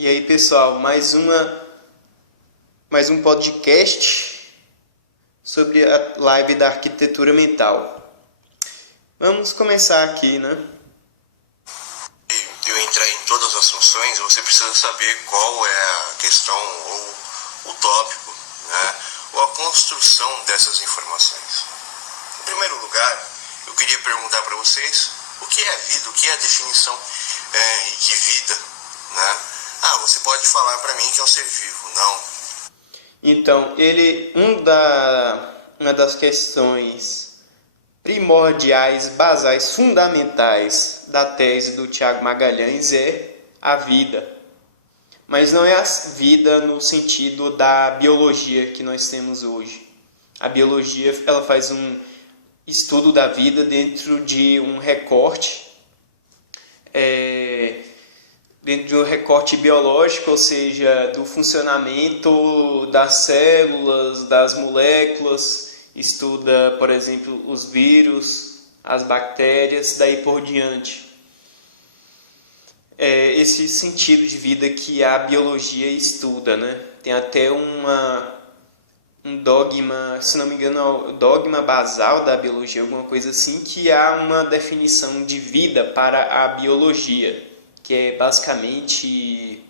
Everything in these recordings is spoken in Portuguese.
E aí, pessoal, mais um podcast sobre a live da arquitetura mental. Vamos começar aqui, né? Eu entrar em todas as funções, você precisa saber qual é a questão ou o tópico, né? Ou a construção dessas informações. Em primeiro lugar, eu queria perguntar para vocês o que é vida, o que é a definição de vida, né? Você pode falar para mim que é um ser vivo, não. Então, uma das questões primordiais, basais, fundamentais da tese do Tiago Magalhães é a vida. Mas não é a vida no sentido da biologia que nós temos hoje. A biologia, ela faz um estudo da vida dentro de um recorte biológico, ou seja, do funcionamento das células, das moléculas, estuda, por exemplo, os vírus, as bactérias, daí por diante. Esse sentido de vida que a biologia estuda, né? Tem até um dogma, se não me engano, dogma basal da biologia, alguma coisa assim, que há uma definição de vida para a biologia, que é basicamente,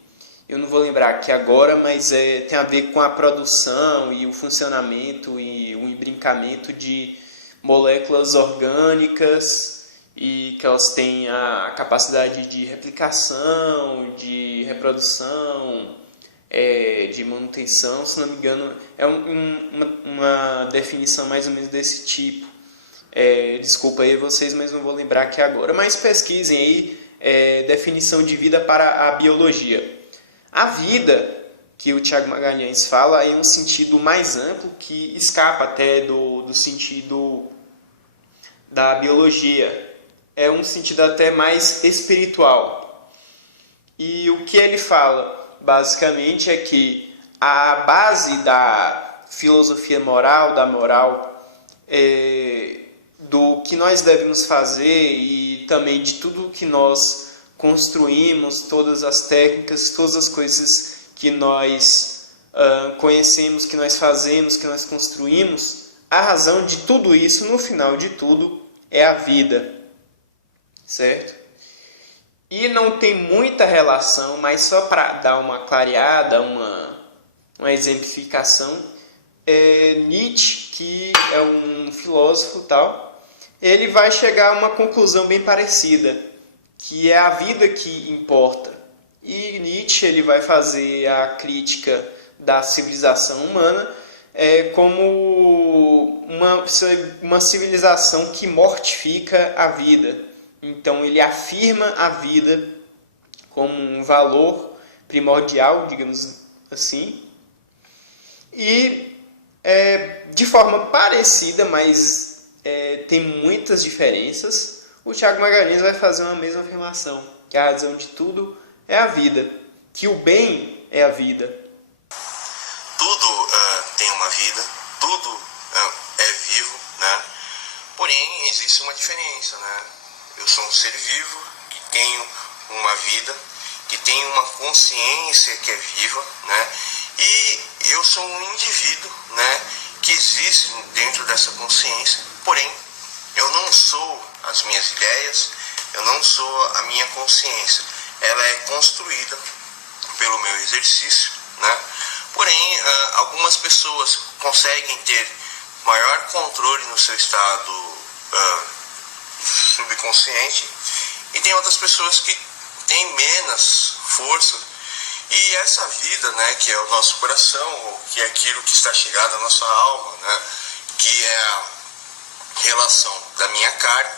eu não vou lembrar aqui agora, mas tem a ver com a produção e o funcionamento e o imbricamento de moléculas orgânicas e que elas têm a capacidade de replicação, de reprodução, de manutenção, se não me engano, é uma definição mais ou menos desse tipo. Desculpa aí vocês, mas não vou lembrar aqui agora. Mas pesquisem aí, definição de vida para a biologia. A vida, que o Tiago Magalhães fala, é um sentido mais amplo que escapa até do sentido da biologia. É um sentido até mais espiritual. E o que ele fala, basicamente, é que a base da filosofia moral, da moral, do que nós devemos fazer e também de tudo que nós construímos, todas as técnicas, todas as coisas que nós conhecemos, que nós fazemos, que nós construímos, a razão de tudo isso, no final de tudo, é a vida, certo? E não tem muita relação, mas só para dar uma clareada, uma exemplificação, Nietzsche, que é um filósofo tal, ele vai chegar a uma conclusão bem parecida, que é a vida que importa. E Nietzsche ele vai fazer a crítica da civilização humana como uma civilização que mortifica a vida. Então ele afirma a vida como um valor primordial, digamos assim, e de forma parecida, mas tem muitas diferenças, o Tiago Magalhães vai fazer uma mesma afirmação, que a razão de tudo é a vida, que o bem é a vida. Tudo tem uma vida, tudo é vivo, né? Porém, existe uma diferença, né? Eu sou um ser vivo, que tenho uma vida, que tenho uma consciência que é viva, né? E eu sou um indivíduo, né, que existe dentro dessa consciência, porém, eu não sou as minhas ideias, eu não sou a minha consciência. Ela é construída pelo meu exercício, né? Porém, algumas pessoas conseguem ter maior controle no seu estado subconsciente, e tem outras pessoas que têm menos força, e essa vida, né, que é o nosso coração, que é aquilo que está chegado à nossa alma, né, que é a relação da minha carne,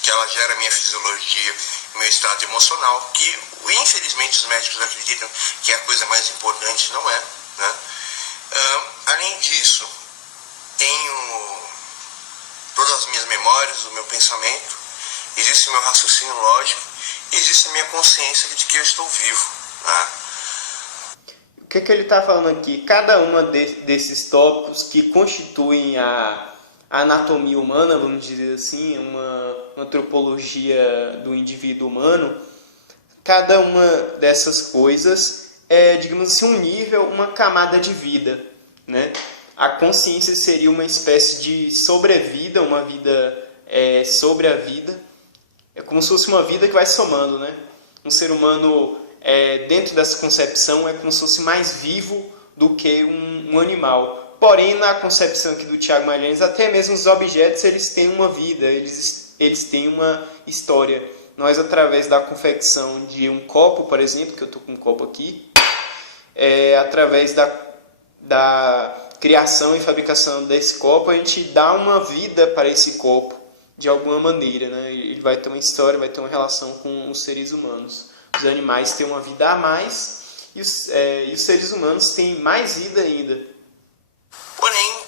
que ela gera minha fisiologia, meu estado emocional, que infelizmente os médicos acreditam que é a coisa mais importante, não é, né? Além disso, tenho todas as minhas memórias, o meu pensamento, existe o meu raciocínio lógico, e existe a minha consciência de que eu estou vivo, né? O que ele está falando aqui? Cada uma desses tópicos que constituem a anatomia humana, vamos dizer assim, uma antropologia do indivíduo humano, cada uma dessas coisas digamos assim, um nível, uma camada de vida, né? A consciência seria uma espécie de sobrevida, uma vida sobre a vida. É como se fosse uma vida que vai somando, né? Um ser humano, dentro dessa concepção, é como se fosse mais vivo do que um animal. Porém, na concepção aqui do Tiago Magalhães, até mesmo os objetos, eles têm uma vida, eles têm uma história. Nós, através da confecção de um copo, por exemplo, que eu estou com um copo aqui, através da criação e fabricação desse copo, a gente dá uma vida para esse copo, de alguma maneira, né? Ele vai ter uma história, vai ter uma relação com os seres humanos. Os animais têm uma vida a mais e os seres humanos têm mais vida ainda. Porém,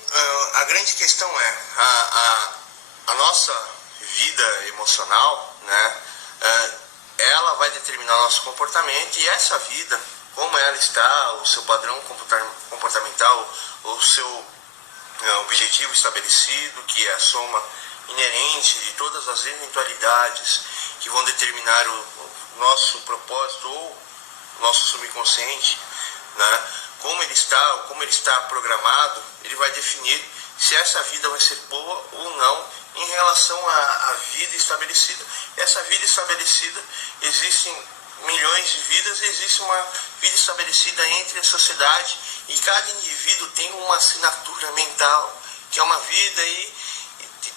a grande questão é a nossa vida emocional, né? Ela vai determinar o nosso comportamento, e essa vida, como ela está, o seu padrão comportamental, o seu objetivo estabelecido, que é a soma inerente de todas as eventualidades que vão determinar o nosso propósito ou o nosso subconsciente, né? Como ele está programado, ele vai definir se essa vida vai ser boa ou não em relação à vida estabelecida. Essa vida estabelecida, existem milhões de vidas, existe uma vida estabelecida entre a sociedade, e cada indivíduo tem uma assinatura mental, que é uma vida, e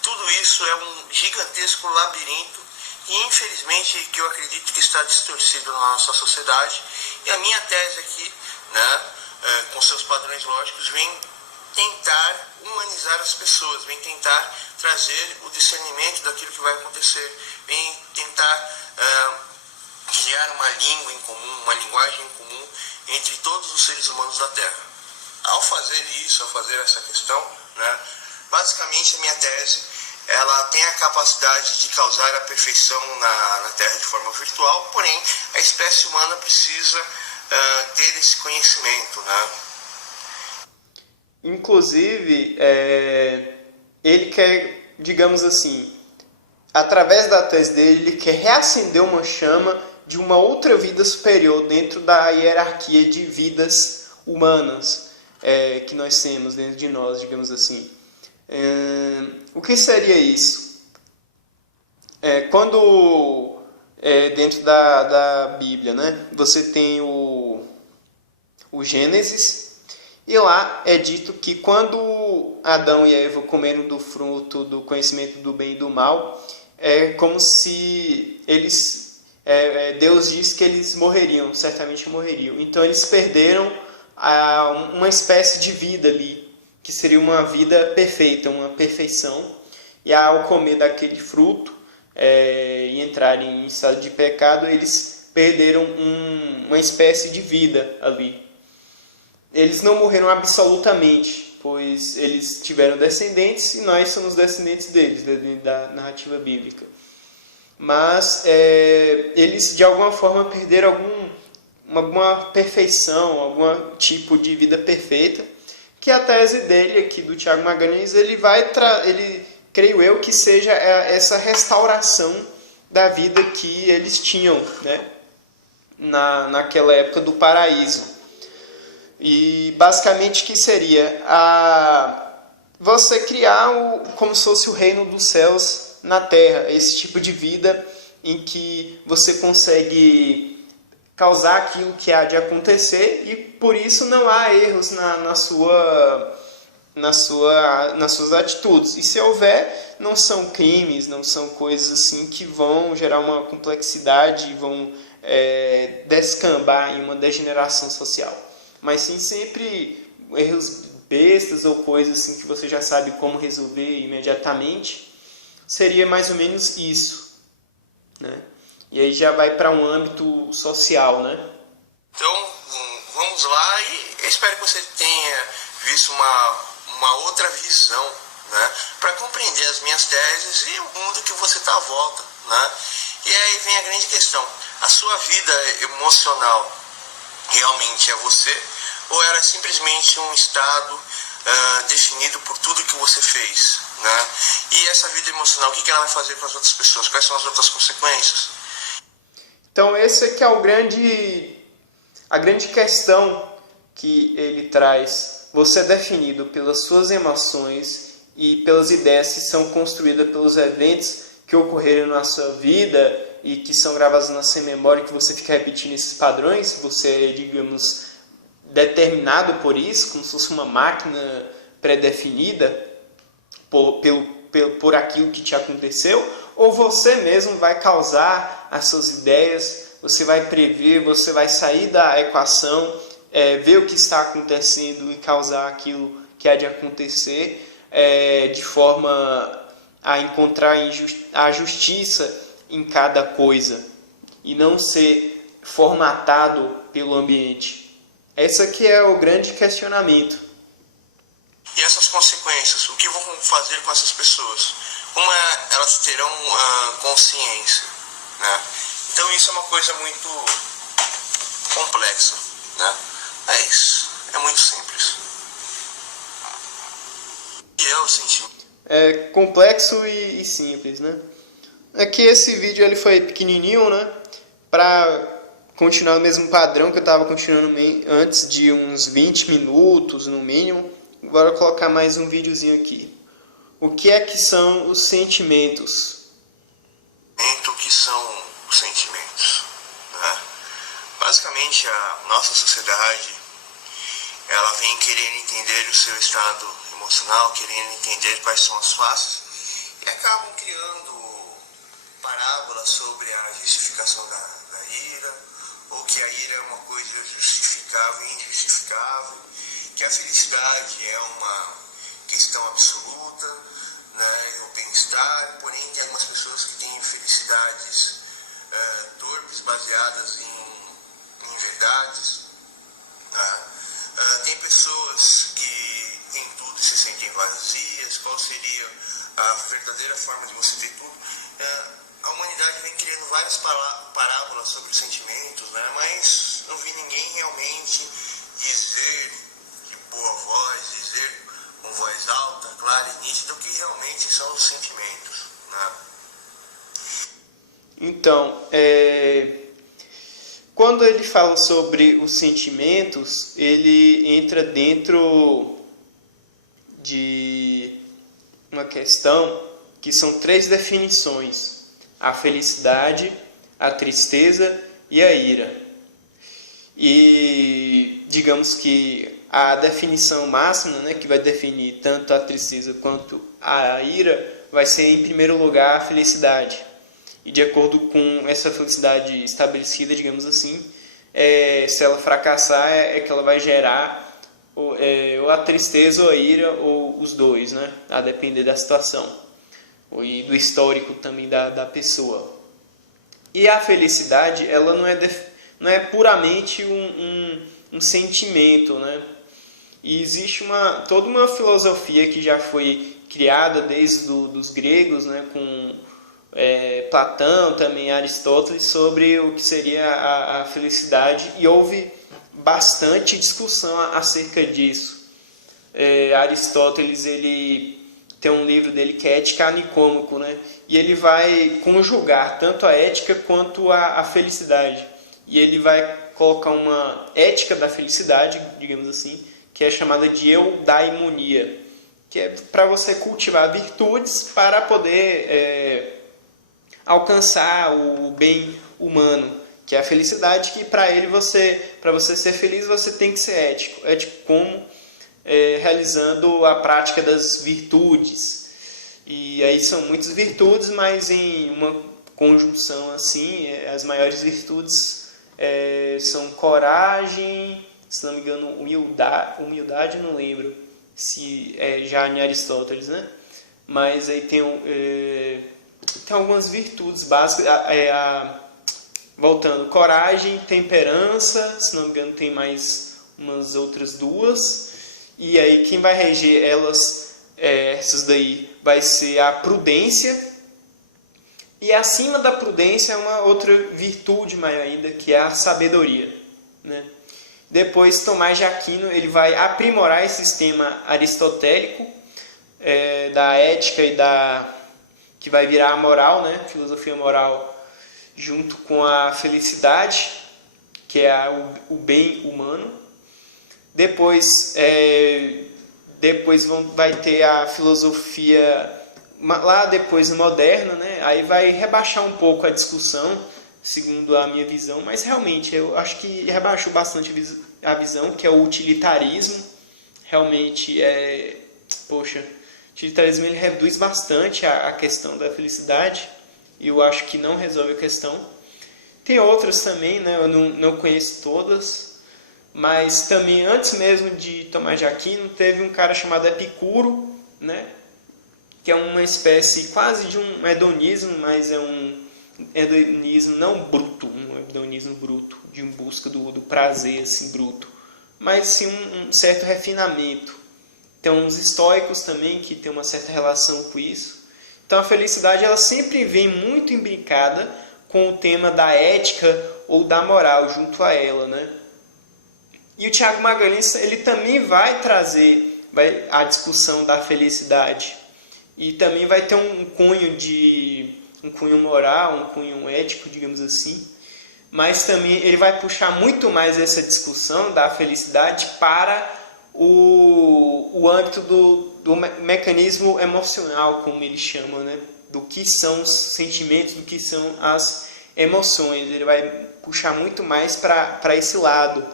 tudo isso é um gigantesco labirinto, e infelizmente que eu acredito que está distorcido na nossa sociedade. E a minha tese aqui, né, com seus padrões lógicos, vem tentar humanizar as pessoas, vem tentar trazer o discernimento daquilo que vai acontecer, vem tentar criar uma língua em comum, uma linguagem em comum entre todos os seres humanos da Terra. Ao fazer isso, ao fazer essa questão, né, basicamente a minha tese, ela tem a capacidade de causar a perfeição na Terra de forma virtual, porém a espécie humana precisa ter esse conhecimento, né? Inclusive, ele quer, digamos assim, através da tese dele, ele quer reacender uma chama de uma outra vida superior dentro da hierarquia de vidas humanas que nós temos dentro de nós, digamos assim. O que seria isso? Quando dentro da Bíblia, né, você tem o Gênesis, e lá é dito que quando Adão e Eva comeram do fruto do conhecimento do bem e do mal, é como se eles... Deus diz que eles morreriam, certamente morreriam. Então eles perderam uma espécie de vida ali, que seria uma vida perfeita, uma perfeição. E ao comer daquele fruto e entrarem em estado de pecado, eles perderam uma espécie de vida ali. Eles não morreram absolutamente, pois eles tiveram descendentes e nós somos descendentes deles, da narrativa bíblica. Mas eles, de alguma forma, perderam alguma perfeição, algum tipo de vida perfeita, que a tese dele aqui, do Tiago Magalhães, ele creio eu, que seja essa restauração da vida que eles tinham, né, naquela época do paraíso. E basicamente que seria você criar como se fosse o reino dos céus na terra, esse tipo de vida em que você consegue causar aquilo que há de acontecer e por isso não há erros nas suas atitudes. E se houver, não são crimes, não são coisas assim que vão gerar uma complexidade e vão descambar em uma degeneração social. Mas sim sempre erros bestas ou coisas assim que você já sabe como resolver imediatamente. Seria mais ou menos isso, né? E aí já vai para um âmbito social, né? Então, vamos lá, e eu espero que você tenha visto uma outra visão, né, para compreender as minhas teses e o mundo que você está à volta, né? E aí vem a grande questão: a sua vida emocional realmente é você, ou era simplesmente um estado definido por tudo que você fez, né? E essa vida emocional, o que ela vai fazer com as outras pessoas? Quais são as outras consequências? Então esse aqui é A grande questão que ele traz: você é definido pelas suas emoções e pelas ideias que são construídas pelos eventos que ocorreram na sua vida e que são gravados na sua memória, que você fica repetindo esses padrões. Você é, digamos, determinado por isso, como se fosse uma máquina pré-definida por aquilo que te aconteceu, ou você mesmo vai causar as suas ideias, você vai prever, você vai sair da equação, ver o que está acontecendo e causar aquilo que há de acontecer, de forma a encontrar a justiça em cada coisa e não ser formatado pelo ambiente. Esse aqui é o grande questionamento. E essas consequências, o que vão fazer com essas pessoas? Como elas terão consciência, né? Então isso é uma coisa muito complexa, né? Mas é muito simples. O que é o sentimento? É complexo e simples, né? Aqui esse vídeo ele foi pequenininho, né? Para continuar o mesmo padrão que eu estava continuando antes, de uns 20 minutos no mínimo. Agora eu vou colocar mais um videozinho aqui. O que é que são os sentimentos? O que são os sentimentos, né? Basicamente a nossa sociedade, ela vem querendo entender o seu estado emocional, querendo entender quais são as faces, e acabam criando parábolas sobre a justificação da ira, ou que a ira é uma coisa justificável e injustificável, que a felicidade é uma questão absoluta, né, o bem-estar. Porém tem algumas pessoas que têm felicidades torpes, baseadas em verdades, né? Tem pessoas que têm tudo e se sentem vazias. Qual seria a verdadeira forma de você ter tudo? A humanidade vem criando várias parábolas sobre os sentimentos, né? Mas não vi ninguém realmente dizer de boa voz, dizer com voz alta, clara e nítida o que realmente são os sentimentos, né? Então, quando ele fala sobre os sentimentos, ele entra dentro de uma questão que são 3 definições: a felicidade, a tristeza e a ira. E digamos que a definição máxima, né, que vai definir tanto a tristeza quanto a ira, vai ser em primeiro lugar a felicidade. E de acordo com essa felicidade estabelecida, digamos assim, se ela fracassar, é que ela vai gerar ou a tristeza ou a ira, ou os dois, né? A depender da situação e do histórico também da pessoa. E a felicidade, ela não é puramente um sentimento, né? E existe toda uma filosofia que já foi criada desde dos gregos, né, com Platão, também Aristóteles, sobre o que seria a felicidade, e houve bastante discussão acerca disso. Aristóteles, ele tem um livro dele que é Ética Nicômaco, né? E ele vai conjugar tanto a ética quanto a felicidade. E ele vai colocar uma ética da felicidade, digamos assim, que é chamada de eudaimonia, que é para você cultivar virtudes para poder alcançar o bem humano, que é a felicidade, que para você ser feliz, você tem que ser ético. Ético como? Realizando a prática das virtudes. E aí são muitas virtudes, mas em uma conjunção assim, as maiores virtudes são coragem, se não me engano, humildade, não lembro se é já em Aristóteles, né? Mas aí tem algumas virtudes básicas, voltando, coragem, temperança, se não me engano tem mais umas outras 2, e aí quem vai reger essas daí vai ser a prudência, e acima da prudência é uma outra virtude maior ainda, que é a sabedoria, né? Depois Tomás de Aquino, ele vai aprimorar esse sistema aristotélico da ética e que vai virar a moral, né? Filosofia moral, junto com a felicidade. que é o bem humano. Depois vai ter a filosofia lá depois moderna, né? Aí vai rebaixar um pouco a discussão, segundo a minha visão, mas realmente eu acho que rebaixou bastante a visão, que é o utilitarismo. Realmente o utilitarismo ele reduz bastante a questão da felicidade, e eu acho que não resolve a questão. Tem outras também, né? Eu não conheço todas, mas também antes mesmo de Tomás de Aquino teve um cara chamado Epicuro, né? Que é uma espécie quase de um hedonismo, mas é um hedonismo não bruto, um hedonismo bruto, de busca do prazer assim, bruto, mas sim um certo refinamento. Tem uns estoicos também que tem uma certa relação com isso. Então a felicidade ela sempre vem muito imbricada com o tema da ética ou da moral junto a ela, né? E o Tiago Magalhães ele também vai trazer a discussão da felicidade, e também vai ter um cunho moral, um cunho ético, digamos assim, mas também ele vai puxar muito mais essa discussão da felicidade para o âmbito do mecanismo emocional, como ele chama, né? Do que são os sentimentos, do que são as emoções. Ele vai puxar muito mais para esse lado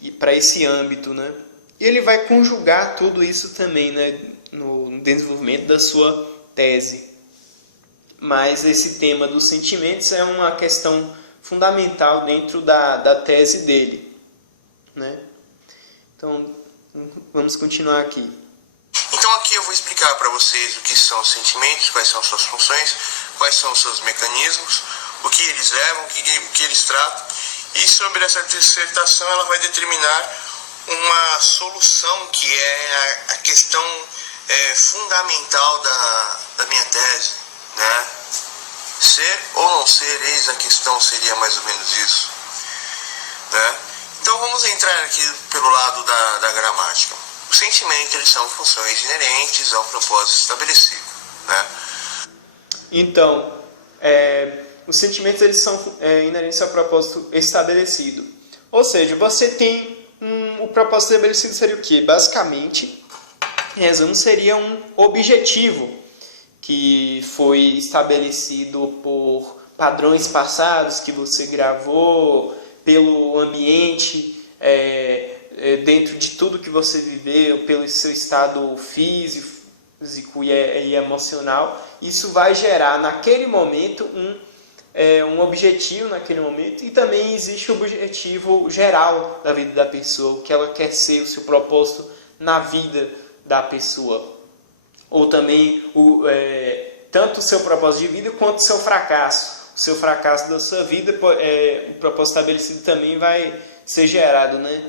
e para esse âmbito, né? E ele vai conjugar tudo isso também, né, no desenvolvimento da sua tese. Mas esse tema dos sentimentos é uma questão fundamental dentro da tese dele, né? Então, vamos continuar aqui. Então aqui eu vou explicar para vocês o que são os sentimentos, quais são suas funções, quais são os seus mecanismos, o que eles levam, o que eles tratam. E sobre essa dissertação ela vai determinar uma solução que é a questão fundamental da minha tese, né? Ser ou não ser, eis a questão, seria mais ou menos isso, né? Então vamos entrar aqui pelo lado da gramática. Os sentimentos eles são funções inerentes ao propósito estabelecido, né? Então, os sentimentos eles são inerentes ao propósito estabelecido. Ou seja, você tem o propósito estabelecido seria o quê? Basicamente, em resumo, seria um objetivo que foi estabelecido por padrões passados que você gravou, pelo ambiente, dentro de tudo que você viveu, pelo seu estado físico e emocional. Isso vai gerar naquele momento um objetivo naquele momento, e também existe o objetivo geral da vida da pessoa, o que ela quer ser, o seu propósito na vida da pessoa. Ou também tanto o seu propósito de vida quanto o seu fracasso. O seu fracasso da sua vida, o propósito estabelecido também vai ser gerado, né?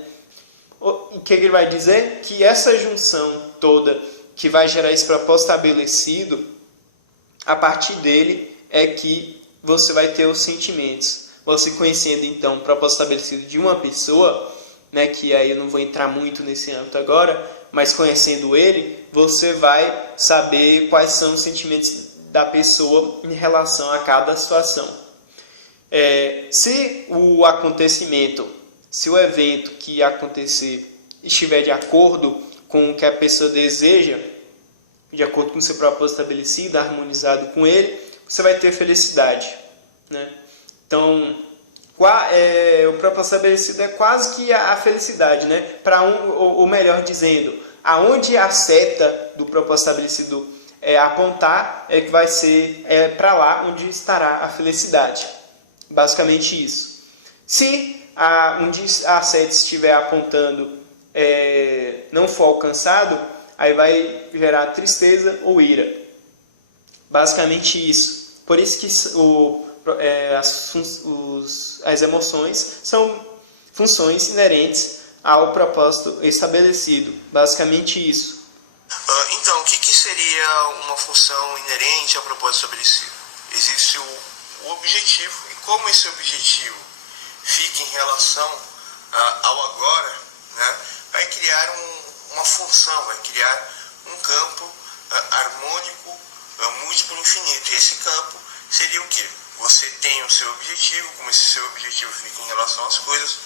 O que ele vai dizer? Que essa junção toda que vai gerar esse propósito estabelecido, a partir dele é que você vai ter os sentimentos. Você conhecendo então o propósito estabelecido de uma pessoa, né, que aí eu não vou entrar muito nesse âmbito agora, mas conhecendo ele, você vai saber quais são os sentimentos da pessoa em relação a cada situação. Se o acontecimento, se o evento que acontecer estiver de acordo com o que a pessoa deseja, de acordo com o seu propósito estabelecido, harmonizado com ele, você vai ter felicidade, né? Então, o propósito estabelecido é quase que a felicidade, né? Ou melhor dizendo, aonde a seta do propósito estabelecido apontar, que vai ser para lá onde estará a felicidade. Basicamente isso. Se onde a seta estiver apontando não for alcançado, aí vai gerar tristeza ou ira. Basicamente isso. Por isso que as emoções são funções inerentes ao propósito estabelecido. Basicamente isso. Então, o que seria uma função inerente ao propósito estabelecido? Existe o objetivo, e como esse objetivo fica em relação ao agora, né, vai criar uma função, vai criar um campo harmônico, múltiplo, infinito. E esse campo seria o quê? você tem o seu objetivo, como esse seu objetivo fica em relação às coisas,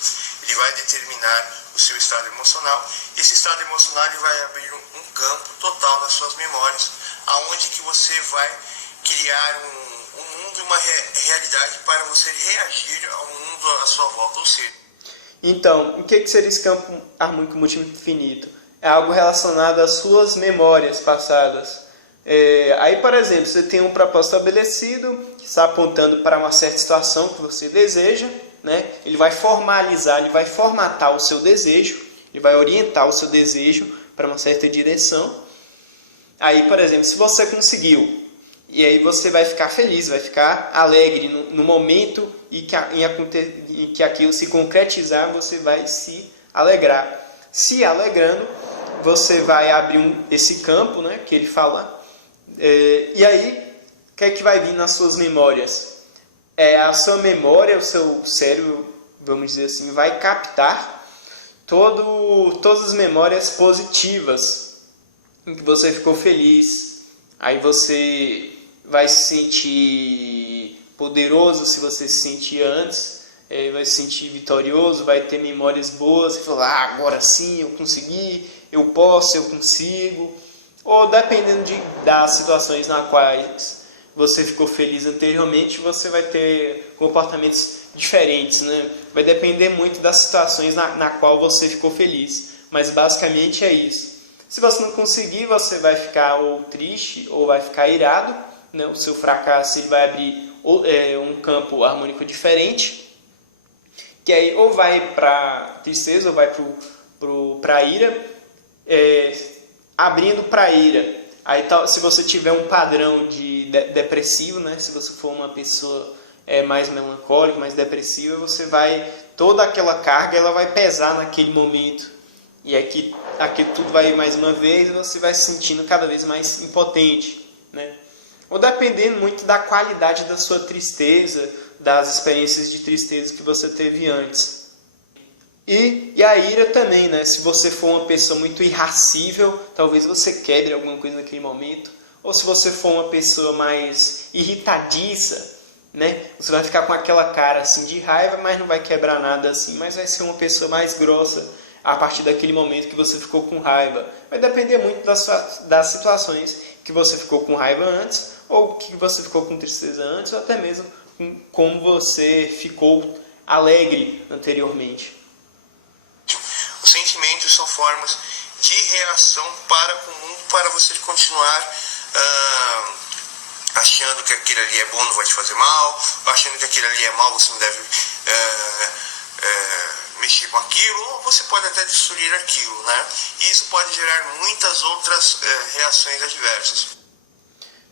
ele vai determinar o seu estado emocional. Esse estado emocional ele vai abrir um campo total nas suas memórias, aonde que você vai criar um mundo e uma realidade para você reagir ao mundo à sua volta, ou seja... Então, o que seria esse campo harmônico múltiplo infinito? É algo relacionado às suas memórias passadas. Aí, por exemplo, você tem um propósito estabelecido, que está apontando para uma certa situação que você deseja, né? Ele vai formalizar, ele vai formatar o seu desejo, ele vai orientar o seu desejo para uma certa direção. Aí, por exemplo, se você conseguiu, e aí você vai ficar feliz, vai ficar alegre no momento em que aquilo se concretizar, você vai se alegrar. Se alegrando, você vai abrir esse campo, né, que ele fala. E aí, o que é que vai vir nas suas memórias? A sua memória, o seu cérebro, vamos dizer assim, vai captar todas as memórias positivas em que você ficou feliz. Aí você vai se sentir poderoso se você se sentia antes, vai se sentir vitorioso, vai ter memórias boas, você fala, agora sim, eu consegui, eu posso, eu consigo. Ou dependendo das situações nas quais você ficou feliz anteriormente, você vai ter comportamentos diferentes, né? Vai depender muito das situações na qual você ficou feliz, mas basicamente é isso. Se você não conseguir, você vai ficar ou triste ou vai ficar irado, né? O seu fracasso ele vai abrir um campo harmônico diferente, que aí ou vai para tristeza ou vai para a ira, abrindo para a ira. Aí, se você tiver um padrão depressivo, né? Se você for uma pessoa mais melancólica, mais depressiva, toda aquela carga ela vai pesar naquele momento. E aqui tudo vai mais uma vez, você vai se sentindo cada vez mais impotente, né? Ou dependendo muito da qualidade da sua tristeza, das experiências de tristeza que você teve antes. E a ira também, né? Se você for uma pessoa muito irascível, talvez você quebre alguma coisa naquele momento. Ou se você for uma pessoa mais irritadiça, né? Você vai ficar com aquela cara assim de raiva, mas não vai quebrar nada assim, mas vai ser uma pessoa mais grossa a partir daquele momento que você ficou com raiva. Vai depender muito das situações que você ficou com raiva antes, ou que você ficou com tristeza antes, ou até mesmo como você ficou alegre anteriormente. Os sentimentos são formas de reação para com o mundo, para você continuar achando que aquilo ali é bom, não vai te fazer mal, achando que aquilo ali é mal, você não deve mexer com aquilo, ou você pode até destruir aquilo, né? E isso pode gerar muitas outras reações adversas.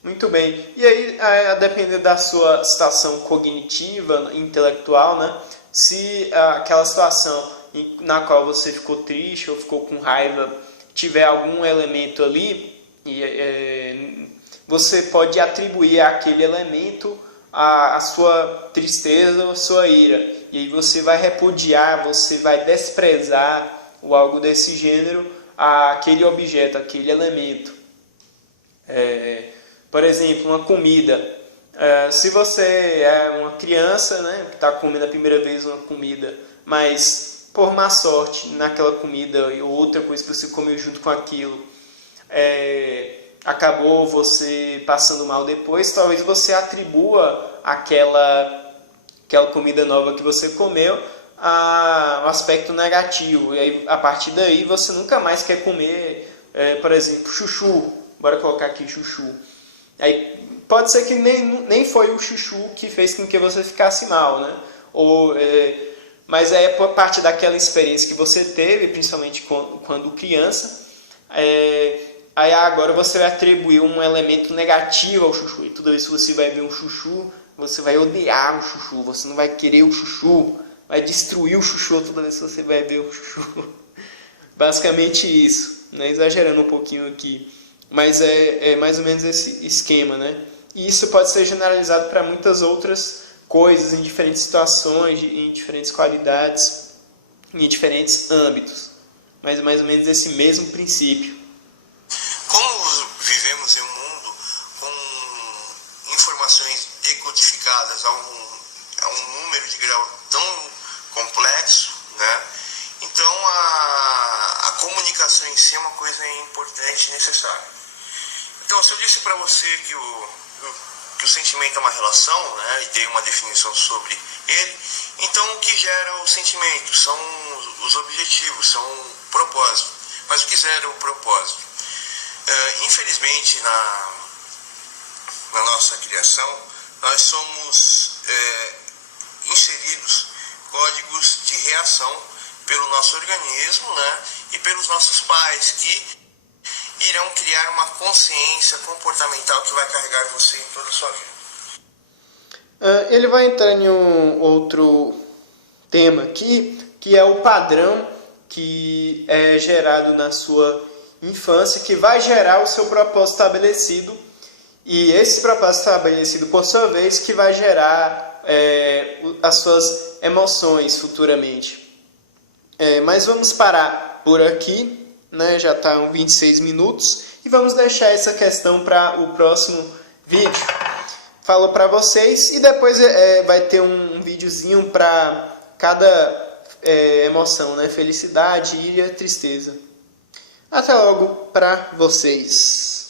Muito bem. E aí, a depender da sua situação cognitiva, intelectual, né? Se aquela situação na qual você ficou triste ou ficou com raiva tiver algum elemento ali, você pode atribuir àquele elemento a sua tristeza ou sua ira. E aí você vai repudiar, você vai desprezar ou algo desse gênero aquele objeto, aquele elemento. Por exemplo, uma comida. Se você é uma criança, né, que está comendo a primeira vez uma comida, mas por má sorte naquela comida ou outra coisa que você comeu junto com aquilo, acabou você passando mal depois, talvez você atribua aquela comida nova que você comeu um aspecto negativo. E aí, a partir daí você nunca mais quer comer, por exemplo, chuchu. Bora colocar aqui chuchu. Aí pode ser que nem foi o chuchu que fez com que você ficasse mal, né? Mas é por parte daquela experiência que você teve, principalmente quando criança. Aí agora você vai atribuir um elemento negativo ao chuchu. E toda vez que você vai ver um chuchu, você vai odiar o chuchu. Você não vai querer o chuchu. Vai destruir o chuchu toda vez que você vai ver o chuchu. Basicamente isso, né? Exagerando um pouquinho aqui. Mas é mais ou menos esse esquema, né? E isso pode ser generalizado para muitas outras coisas, em diferentes situações, em diferentes qualidades, em diferentes âmbitos. Mas é mais ou menos esse mesmo princípio. Como vivemos em um mundo com informações decodificadas a um número de grau tão complexo, né? Então a comunicação em si é uma coisa importante e necessária. Então, se eu disse para você que o sentimento é uma relação, né, e dei uma definição sobre ele, então o que gera o sentimento são os objetivos, são o propósito. Mas o que gera o propósito? Infelizmente, na nossa criação, nós somos inseridos códigos de reação pelo nosso organismo, né, e pelos nossos pais, que irão criar uma consciência comportamental que vai carregar você em toda a sua vida. Ele vai entrar em um outro tema aqui, que é o padrão que é gerado na sua infância, que vai gerar o seu propósito estabelecido, e esse propósito estabelecido, por sua vez, que vai gerar as suas emoções futuramente. Mas vamos parar por aqui, né? Já está uns 26 minutos, e vamos deixar essa questão para o próximo vídeo. Falo para vocês, e depois vai ter um videozinho para cada emoção, né? Felicidade, ira, tristeza. Até logo para vocês.